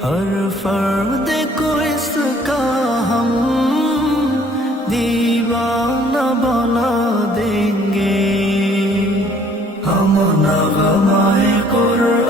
इसका हम दीवाना बना देंगे देगे हमाय कुरु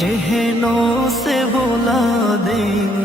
जहनों से बोला देहि